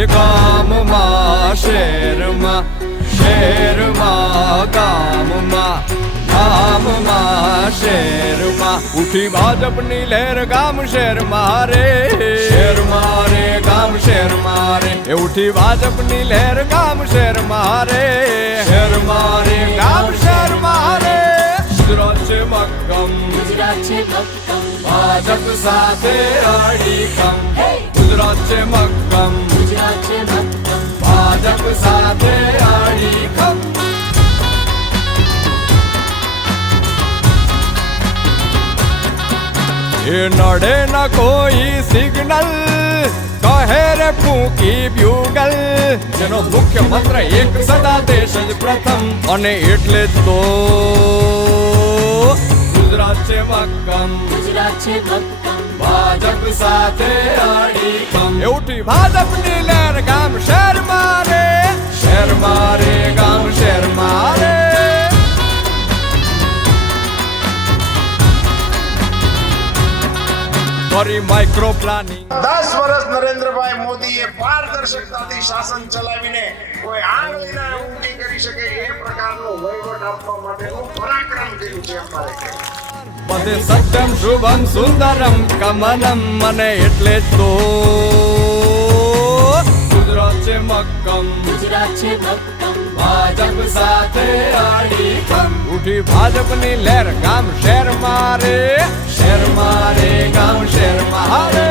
એ ગામમાં શહેરમાં, શહેરમાં ગામમાં, ગામમાં શહેરમાં ઉઠી ભાજપની લહેર ગામ શહેરમાં રે, શહેરમાં રે ગામ શહેરમાં રે. એ ઉઠી ભાજપની લહેર ગામ શહેરમાં રે, શહેરમાં રે ગામ શહેરમાં રે. ગુજરાત છે મક્કમ, ગુજરાત છે મક્કમ, ભાજપ સાથે અડીખમ. ગુજરાત છે મક્કમ, ગુજરાત છે મક્કમ, ભાજપ સાથે અડીખમ. એ નડે ન કોઈ સિગ્નલ, કહે રે ફૂંકી બ્યુગલ. જેનો મુખ્ય મંત્ર એક સદા દેશ જ પ્રથમ. અને એટલે જ તો ગુજરાત છે મક્કમ, ગુજરાત છે મક્કમ, ભાજપ સાથે અડીખમ. એ ઉઠી ભાજપની લહેર ગામ શહેરમાં રે, શહેરમાં રે ગામ શહેરમાં રે. ફરી માઇક્રો પ્લાનિંગ 10 વર્ષ નરેન્દ્રભાઈ મોદીએ પારદર્શકતાથી શાસન ચલાવીને કોઈ આંગળીના ઊંચી કરી શકે એ પ્રકારનો વહીવટ આપવા માટેનું પરાક્રમ કર્યું છે અમારે. પદે સત્યમ શુભમ સુંદરમ કમલમ. અને એટલે જ તો ગુજરાત છે મક્કમ, ગુજરાત છે મક્કમ, ભાજપ સાથે અડીખમ. ઉઠી ભાજપની લહેર ગામ શહેરમાં રે, શહેરમાં રે ગામ શહેરમાં રે.